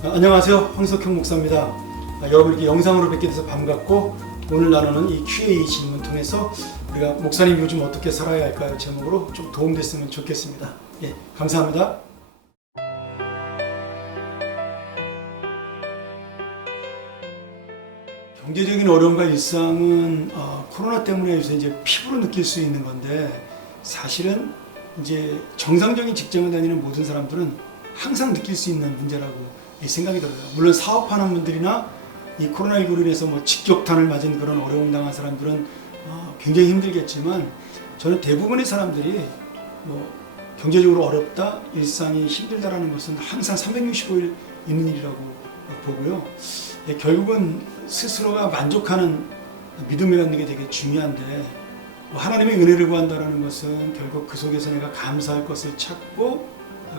안녕하세요. 황석형 목사입니다. 여러분 이렇게 영상으로 뵙게 돼서 반갑고, 오늘 나누는 이 Q&A 질문 통해서 우리가 목사님 요즘 어떻게 살아야 할까요? 제목으로 좀 도움됐으면 좋겠습니다. 예, 감사합니다. 경제적인 어려움과 일상은 코로나 때문에 요새 이제 피부로 느낄 수 있는 건데, 사실은 이제 정상적인 직장을 다니는 모든 사람들은 항상 느낄 수 있는 문제라고 생각이 들어요. 물론 사업하는 분들이나 이 코로나19로 인해서 뭐 직격탄을 맞은 그런 어려움 당한 사람들은 굉장히 힘들겠지만, 저는 대부분의 사람들이 뭐 경제적으로 어렵다, 일상이 힘들다라는 것은 항상 365일 있는 일이라고 보고요. 결국은 스스로가 만족하는 믿음을 갖는 게 되게 중요한데, 하나님의 은혜를 구한다는 것은 결국 그 속에서 내가 감사할 것을 찾고,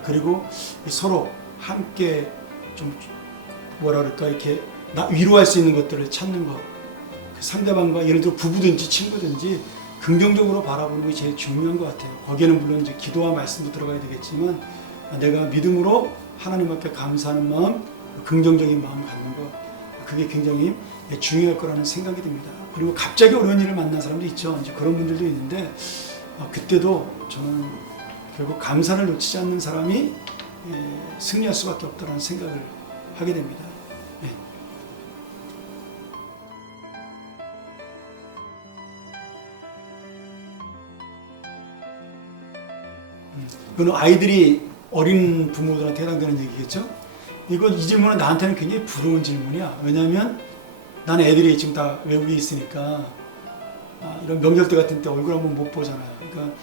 그리고 서로 함께 좀 뭐라 그럴까, 이렇게 위로할 수 있는 것들을 찾는 것, 그 상대방과 예를 들어 부부든지 친구든지 긍정적으로 바라보는 게 제일 중요한 것 같아요. 거기에는 물론 이제 기도와 말씀도 들어가야 되겠지만, 내가 믿음으로 하나님 앞에 감사하는 마음, 긍정적인 마음 갖는 것, 그게 굉장히 중요할 거라는 생각이 듭니다. 그리고 갑자기 어려운 일을 만난 사람도 있죠. 이제 그런 분들도 있는데, 그때도 저는 결국 감사를 놓치지 않는 사람이 승리할 수밖에 없다는 생각을 하게 됩니다. 네. 이건 아이들이 어린 부모들한테 해당되는 얘기겠죠. 이 질문은 나한테는 굉장히 부러운 질문이야. 왜냐하면 나는 애들이 지금 다 외국에 있으니까 이런 명절 때 같은 때 얼굴 한번 못 보잖아요. 그러니까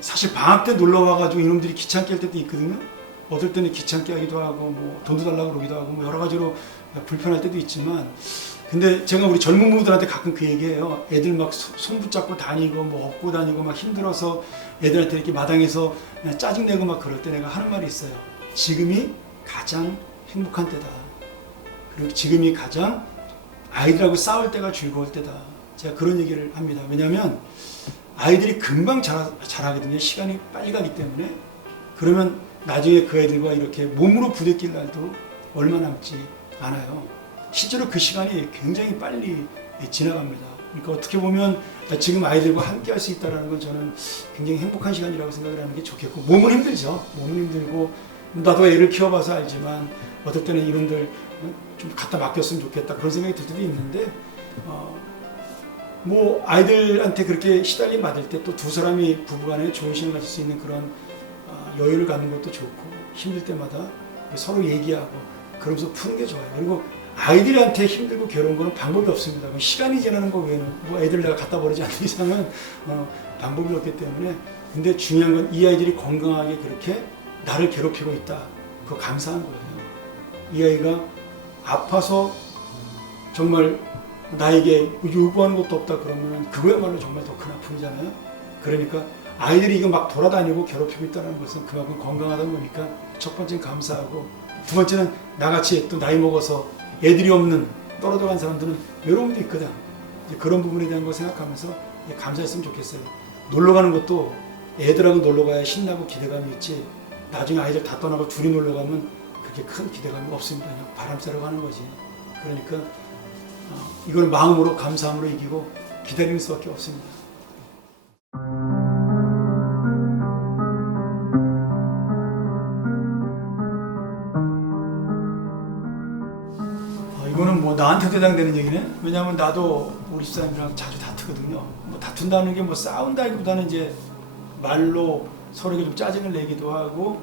사실 방학 때 놀러 와가지고 이놈들이 귀찮게 할 때도 있거든요. 어떨 때는 귀찮게 하기도 하고, 뭐 돈도 달라고 그러기도 하고, 뭐 여러 가지로 불편할 때도 있지만, 근데 제가 우리 젊은 부부들한테 가끔 그 얘기해요. 애들 막 손 붙잡고 다니고 뭐 업고 다니고 막 힘들어서 애들한테 이렇게 마당에서 그냥 짜증내고 막 그럴 때 내가 하는 말이 있어요. 지금이 가장 행복한 때다. 그리고 지금이 가장 아이들하고 싸울 때가 즐거울 때다. 제가 그런 얘기를 합니다. 왜냐하면 아이들이 금방 자라거든요. 시간이 빨리 가기 때문에. 그러면 나중에 그 애들과 이렇게 몸으로 부대낄 날도 얼마 남지 않아요. 실제로 그 시간이 굉장히 빨리 지나갑니다. 그러니까 어떻게 보면 지금 아이들과 함께 할 수 있다는 건 저는 굉장히 행복한 시간이라고 생각을 하는 게 좋겠고, 몸은 힘들죠. 몸은 힘들고, 나도 애를 키워봐서 알지만 어떨 때는 이런들 좀 갖다 맡겼으면 좋겠다 그런 생각이 들 때도 있는데, 뭐 아이들한테 그렇게 시달림 받을 때 또 두 사람이 부부간에 좋은 시간을 가질 수 있는 그런 여유를 갖는 것도 좋고, 힘들 때마다 서로 얘기하고 그러면서 푸는 게 좋아요. 그리고 아이들한테 힘들고 괴로운 거는 방법이 없습니다. 시간이 지나는 거 외에는 뭐 애들 내가 갖다 버리지 않는 이상은 방법이 없기 때문에. 근데 중요한 건 이 아이들이 건강하게 그렇게 나를 괴롭히고 있다, 그거 감사한 거예요. 이 아이가 아파서 정말 나에게 요구하는 것도 없다 그러면 그거야말로 정말 더 큰 아픔이잖아요. 그러니까 아이들이 이거 막 돌아다니고 괴롭히고 있다는 것은 그만큼 건강하다는 거니까 첫 번째는 감사하고, 두 번째는 나같이 또 나이 먹어서 애들이 없는 떨어져 간 사람들은 외로움도 있거든. 이제 그런 부분에 대한 거 생각하면서 감사했으면 좋겠어요. 놀러 가는 것도 애들하고 놀러 가야 신나고 기대감이 있지, 나중에 아이들 다 떠나고 둘이 놀러 가면 그렇게 큰 기대감이 없습니다. 그냥 바람 쐬러 가는 거지. 그러니까 이걸 마음으로 감사함으로 이기고 기다리는 수밖에 없습니다. 이거는 뭐 나한테도 해당되는 얘기네. 왜냐하면 나도 우리 집사람이랑 자주 다투거든요. 뭐 다툰다는 게 뭐 싸운다기보다는 이제 말로 서로에게 좀 짜증을 내기도 하고,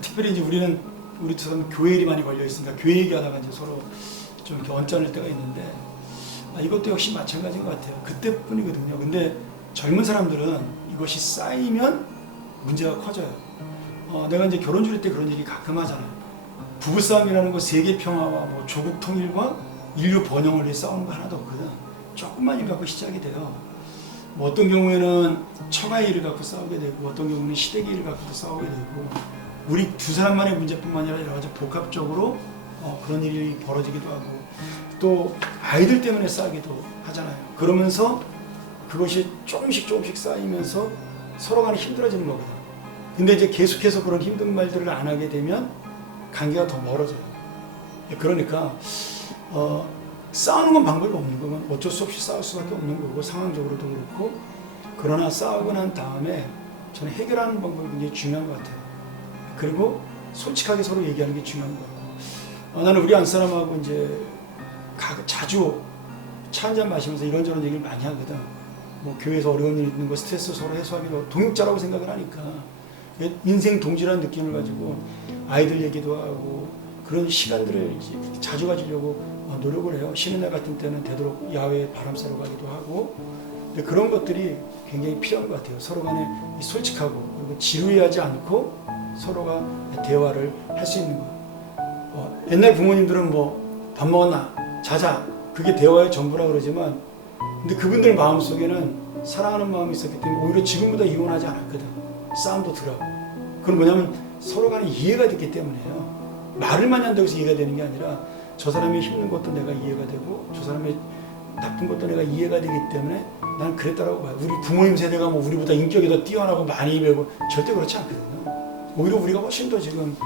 특별히 이제 우리 두 사람은 교회 일이 많이 걸려 있으니까 교회 얘기하다가 이제 서로 좀 이렇게 언짢을 때가 있는데, 이것도 역시 마찬가지인 것 같아요. 그때뿐이거든요. 근데 젊은 사람들은 이것이 쌓이면 문제가 커져요. 내가 이제 결혼 주례 때 그런 얘기 가끔 하잖아요. 부부싸움이라는 거 세계 평화와 뭐 조국 통일과 인류 번영을 위해 싸우는 거 하나도 없거든. 조금만 일 갖고 시작이 돼요. 뭐 어떤 경우에는 처가의 일을 갖고 싸우게 되고, 어떤 경우는 시댁의 일을 갖고도 싸우게 되고, 우리 두 사람만의 문제뿐만 아니라 여러 가지 복합적으로 그런 일이 벌어지기도 하고, 또 아이들 때문에 싸우기도 하잖아요. 그러면서 그것이 조금씩 쌓이면서 서로 간에 힘들어지는 거거든. 근데 이제 계속해서 그런 힘든 말들을 안 하게 되면 관계가 더 멀어져요. 그러니까 싸우는 건 방법이 없는 거면 어쩔 수 없이 싸울 수밖에 없는 거고 상황적으로도 그렇고 그러나 싸우고 난 다음에 저는 해결하는 방법이 굉장히 중요한 것 같아요. 그리고 솔직하게 서로 얘기하는 게 중요한 거예요. 나는 우리 안사람하고 이제 자주 차 한잔 마시면서 이런저런 얘기를 많이 하거든. 뭐 교회에서 어려운 일 있는 거 스트레스 서로 해소하기도 동역자라고 생각을 하니까 인생 동지라는 느낌을 가지고 아이들 얘기도 하고 그런 시간들을 자주 가지려고 노력을 해요. 쉬는 날 같은 때는 되도록 야외에 바람 쐬러 가기도 하고 근데 그런 것들이 굉장히 필요한 것 같아요. 서로 간에 솔직하고 그리고 지루해하지 않고 서로가 대화를 할 수 있는 것. 옛날 부모님들은 뭐 밥 먹었나 자자 그게 대화의 전부라 그러지만 근데 그분들 마음속에는 사랑하는 마음이 있었기 때문에 오히려 지금보다 이혼하지 않았거든. 싸움도 덜하고. 그건 뭐냐면 서로 간에 이해가 됐기 때문이에요. 말을 많이 한다고 해서 이해가 되는 게 아니라 저 사람이 힘든 것도 내가 이해가 되고 저 사람의 나쁜 것도 내가 이해가 되기 때문에 난 그랬다라고 봐요. 우리 부모님 세대가 뭐 우리보다 인격이 더 뛰어나고 많이 배우고 절대 그렇지 않거든요. 오히려 우리가 훨씬 더 지금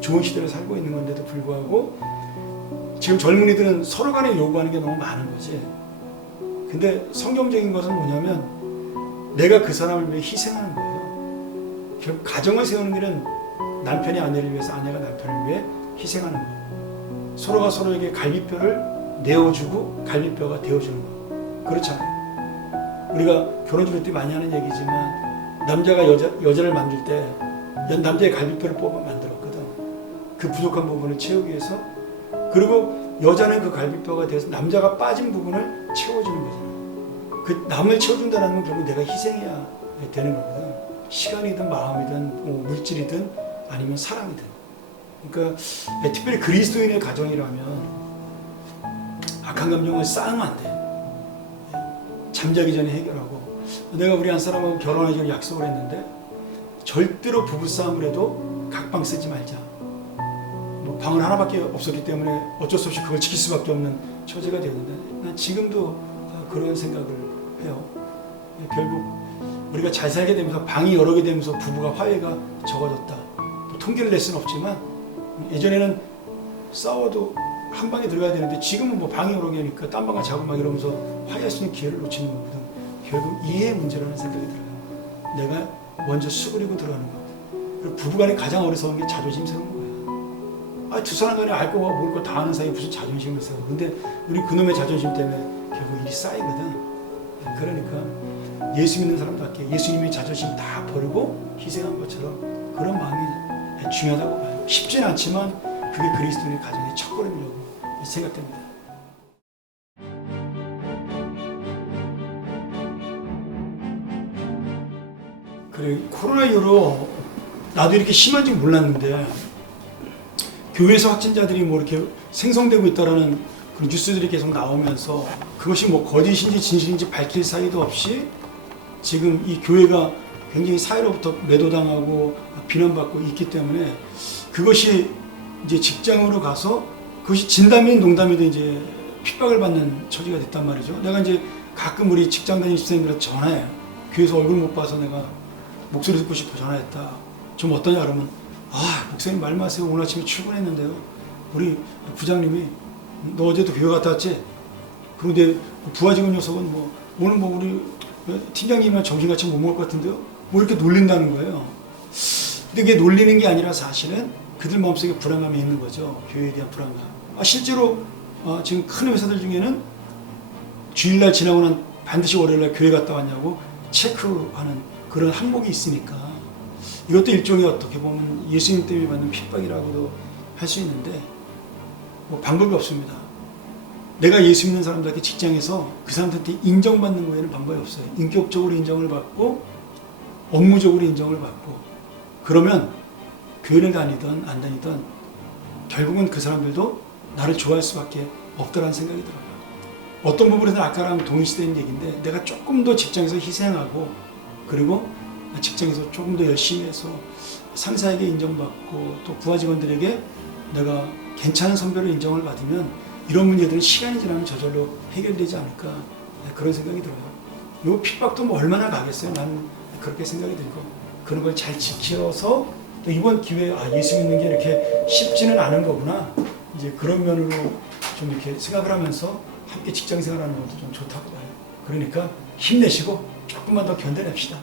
좋은 시대를 살고 있는 건데도 불구하고 지금 젊은이들은 서로 간에 요구하는 게 너무 많은 거지. 근데 성경적인 것은 뭐냐면 내가 그 사람을 위해 희생하는 거예요. 결국 가정을 세우는 길은 남편이 아내를 위해서 아내가 남편을 위해 희생하는 거예요. 서로가 서로에게 갈비뼈를 내어주고 갈비뼈가 되어주는 거예요. 그렇잖아요. 우리가 결혼 준비 때 많이 하는 얘기지만 남자가 여자를 만들 때 남자의 갈비뼈를 뽑아 만들었거든. 그 부족한 부분을 채우기 위해서. 그리고 여자는 그 갈비뼈가 돼서 남자가 빠진 부분을 채워주는 거잖아. 그 남을 채워준다는 건 결국 내가 희생해야 되는 거거든. 시간이든 마음이든 뭐 물질이든 아니면 사랑이든. 그러니까 특별히 그리스도인의 가정이라면 악한 감정을 쌓으면 안 돼. 잠자기 전에 해결하고. 내가 우리 한 사람하고 결혼하기 전에 약속을 했는데 절대로 부부싸움을 해도 각방 쓰지 말자. 뭐 방은 하나밖에 없었기 때문에 어쩔 수 없이 그걸 지킬 수밖에 없는 처지가 되었는데 난 지금도 그런 생각을 해요. 결국 우리가 잘 살게 되면서 방이 여러 개 되면서 부부가 화해가 적어졌다. 뭐 통계를 낼 수는 없지만 예전에는 싸워도 한 방에 들어가야 되는데 지금은 뭐 방이 여러 개니까 딴 방을 자고 막 이러면서 화해할 수 있는 기회를 놓치는 거거든. 결국 이해의 문제라는 생각이 들어요. 내가 먼저 수그리고 들어가는 거. 그리고 부부간에 가장 어리석은 게 자존심 세우는 거야. 두 사람 간에 알 거와 모를 거 다 아는 사이에 무슨 자존심을 세워. 근데 우리 그놈의 자존심 때문에 결국 일이 쌓이거든. 그러니까 예수 믿는 사람답게 예수님의 자존심 다 버리고 희생한 것처럼 그런 마음이 중요하다고 봐요. 쉽진 않지만 그게 그리스도인의 가정의 첫걸음이라고 생각됩니다. 그래, 코로나 이후로 나도 이렇게 심한 줄 몰랐는데 교회에서 확진자들이 뭐 이렇게 생성되고 있다라는 그런 뉴스들이 계속 나오면서 그것이 뭐 거짓인지 진실인지 밝힐 사이도 없이 지금 이 교회가 굉장히 사회로부터 매도당하고 비난받고 있기 때문에 그것이 이제 직장으로 가서 그것이 진담이든 농담이든 이제 핍박을 받는 처지가 됐단 말이죠. 내가 이제 가끔 우리 직장 다니는 집사님들한테 전화해. 교회에서 얼굴 못 봐서 내가 목소리 듣고 싶어 전화했다. 좀 어떠냐 그러면 목사님 말 마세요. 오늘 아침에 출근했는데요. 우리 부장님이 너 어제도 교회 갔다 왔지? 그런데 부하 직원 녀석은 뭐 오늘 뭐 우리 팀장님이랑 점심같이 못 먹을 것 같은데요? 뭐 이렇게 놀린다는 거예요. 근데 그게 놀리는 게 아니라 사실은 그들 마음속에 불안감이 있는 거죠. 교회에 대한 불안감. 실제로 지금 큰 회사들 중에는 주일날 지나고 난 반드시 월요일날 교회 갔다 왔냐고 체크하는 그런 항목이 있으니까 이것도 일종의 어떻게 보면 예수님 때문에 받는 핍박이라고도 할 수 있는데 뭐 방법이 없습니다. 내가 예수 믿는 사람들에게 직장에서 그 사람들한테 인정받는 거에는 방법이 없어요. 인격적으로 인정을 받고 업무적으로 인정을 받고 그러면 교회를 다니든 안 다니든 결국은 그 사람들도 나를 좋아할 수밖에 없다라는 생각이 들어요. 어떤 부분에서는 아까랑 동일시되는 얘기인데 내가 조금 더 직장에서 희생하고 그리고 직장에서 조금 더 열심히 해서 상사에게 인정받고 또 부하 직원들에게 내가 괜찮은 선배로 인정을 받으면 이런 문제들은 시간이 지나면 저절로 해결되지 않을까 그런 생각이 들어요. 요 핍박도 뭐 얼마나 가겠어요. 나는 그렇게 생각이 들고 그런 걸 잘 지켜서 또 이번 기회에 예수 믿는 게 이렇게 쉽지는 않은 거구나 이제 이제 그런 면으로 좀 이렇게 생각을 하면서 함께 직장 생활하는 것도 좀 좋다고 봐요. 그러니까 힘내시고 조금만 더 견뎌냅시다.